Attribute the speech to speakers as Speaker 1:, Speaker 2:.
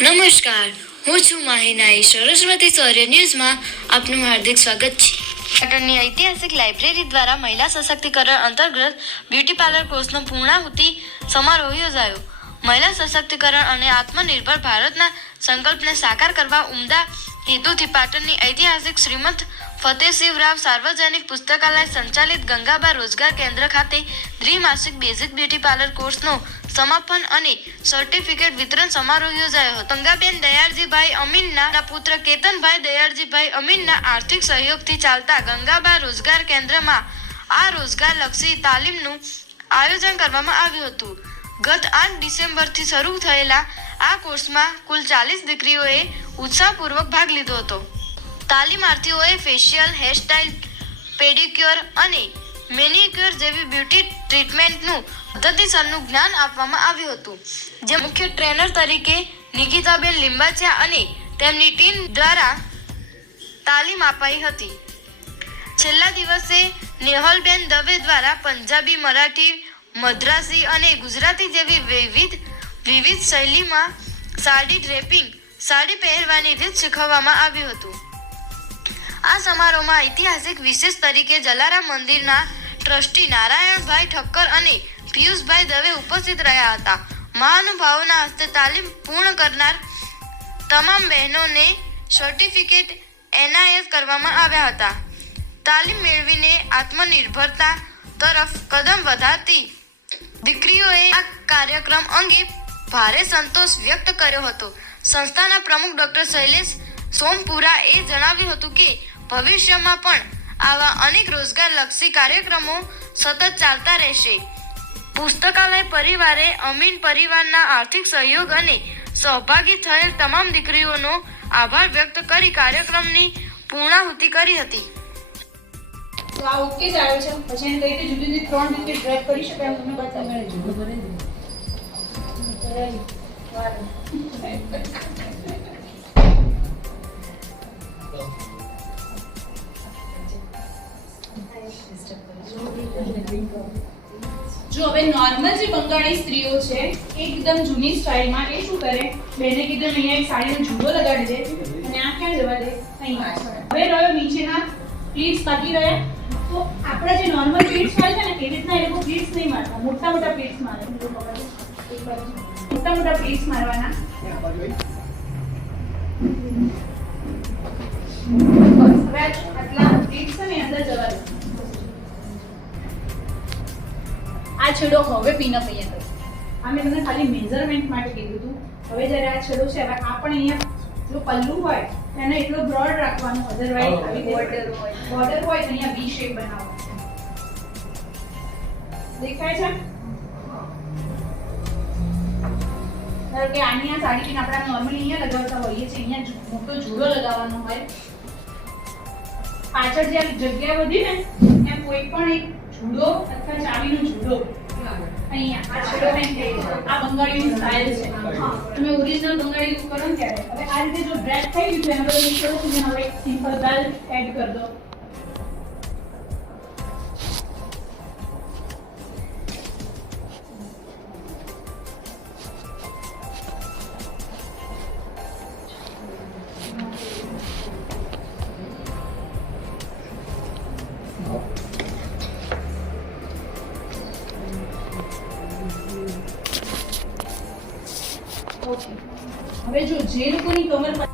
Speaker 1: નમસ્કાર, હું છું માહિનાઈ સરસ્વતી સૌર્ય ન્યૂઝમાં આપનું હાર્દિક સ્વાગત છે. પાટણની ઐતિહાસિક લાઇબ્રેરી દ્વારા મહિલા સશક્તિકરણ અંતર્ગત બ્યુટી પાર્લર કોર્સનો પૂર્ણાહુતિ સમારોહ યોજાયો. મહિલા સશક્તિકરણ અને આત્મનિર્ભર ભારતના સંકલ્પને સાકાર કરવા ઉમદા હેતુથી પાટણની ઐતિહાસિક શ્રીમંત ફતેહસિંહરાવ સાર્વજનિક પુસ્તકાલય સંચાલિત ગંગાબા રોજગાર કેન્દ્ર ખાતે દ્વિમાસિક બેઝિક બ્યુટી પાર્લર કોર્સનો સમાપન અને સર્ટિફિકેટ વિતરણ સમારોહ યોજાયો હતો. ગંગાબેન દયાળજીભાઈ અમીનના પુત્ર કેતનભાઈ દયાળજીભાઈ અમીનના આર્થિક સહયોગથી ચાલતા ગંગાબા રોજગાર કેન્દ્રમાં આ રોજગારલક્ષી તાલીમનું આયોજન કરવામાં આવ્યું હતું. ગત આઠ ડિસેમ્બરથી શરૂ થયેલા આ કોર્સમાં કુલ ચાલીસ દીકરીઓએ ઉત્સાહપૂર્વક ભાગ લીધો હતો. તાલીમાર્થીઓએ ફેશિયલ, હેરસ્ટાઇલ, પેડિક્યોર અને મેનિક્યોર જેવી બ્યુટી ટ્રીટમેન્ટનું પદ્ધતિસરનું જ્ઞાન આપવામાં આવ્યું હતું. જે મુખ્ય ટ્રેનર તરીકે નિકિતાબેન લિંબાચિયા અને તેમની ટીમ દ્વારા તાલીમ અપાઈ હતી. છેલ્લા દિવસે નેહલબેન દવે દ્વારા પંજાબી મરાઠી મદ્રાસી અને ગુજરાતી જેવી વિવિધ વિવિધ શૈલીમાં સાડી ડ્રેપિંગ સાડી પહેરવાની રીત શીખવવામાં આવ્યું હતું. આ સમારોહમાં ઐતિહાસિક વિશેષ તરીકે જલારામ મંદિરના ટ્રસ્ટી નારાયણભાઈ ઠક્કર અને પિયુષભાઈ દવે ઉપસ્થિત રહ્યા હતા. મહાનુભાવોના હસ્તે તાલીમ પૂર્ણ કરનાર તમામ બહેનોને સર્ટિફિકેટ એનાયત કરવામાં આવ્યા હતા. તાલીમ મેળવીને આત્મનિર્ભરતા તરફ કદમ વધારતી દીકરીઓએ આ કાર્યક્રમ અંગે ભારે સંતોષ વ્યક્ત કર્યો હતો. સંસ્થાના પ્રમુખ ડોક્ટર શૈલેષ એ જણાવ્યું હતું કે, ભવિષ્યમાં પણ આવા અનેક રોજગારલક્ષી કાર્યક્રમો સતત ચાલતા રહેશે. પુસ્તકાલય પરિવારે અમીન પરિવારના આર્થિક સહયોગ અને સહભાગી થયેલ તમામ દીકરીઓનો આભાર વ્યક્ત કરી કાર્યક્રમની પૂર્ણાહુતિ કરી હતી.
Speaker 2: તો આ ઓકે જ આવે છે. પછી એને કઈ રીતે જુદી જુદી ત્રણ રીતે ડ્રેપ કરી શકાય એમ તમને બતાવું જો હવે નોર્મલ જે બંગાળી સ્ત્રીઓ છે, એકદમ જૂની સ્ટાઇલમાં એ શું કરે? બેને કીધું, અહીંયા એક સાડીનો જુડો લગાડી દે અને આ ક્યાં જવા દે? અહીં. હવે રહ્યો નીચેના પ્લીટ્સ બાકી રહે તો આપણે જે નોર્મલ પ્લીટ્સ મારે છે ને એવી રીતના એ લોકો પ્લીટ્સ નહીં મારતા. મોટા મોટા પ્લીટ્સ મારે. મોટા મોટા પ્લીટ્સ મારવાના. હવે આટલા પ્લીટ્સ છે ને અંદર આ છેડો હવે પીનઅપ અહીંયા કરશે આ મેં તમને ખાલી મેઝરમેન્ટ માટે કીધું હતું. હવે જ્યારે આ છેડો છે, હવે આ પણ અહીંયા જો પલ્લું હોય એને એટલો બ્રોડ રાખવાનો અધરવાઇઝ આવી બોર્ડર હોય. બોર્ડર હોય તો અહીંયા વી શેપ બનાવો દેખાય છે? ધારો કે આની આ સાડી પીન આપણે નોર્મલી અહીંયા લગાવતા હોઈએ છીએ અહીંયા મોટો જુડો લગાવવાનો હોય. પાછળ જ્યાં જગ્યા વધી ને ત્યાં કોઈ પણ એક જુડો અથવા ચાવીનો જુડો. અહીંયા આ બંગાળીની સ્ટાઇલ છે. તમે ઓરિજિનલ બંગાળી યુઝ કરો ત્યારે. હવે આ રીતે જો બ્રેડ થઈ ગયું છે હવે સિમ્પલ બેલ્ટ એડ કરી દો. ઓકે હવે જો જે લોકોની કમર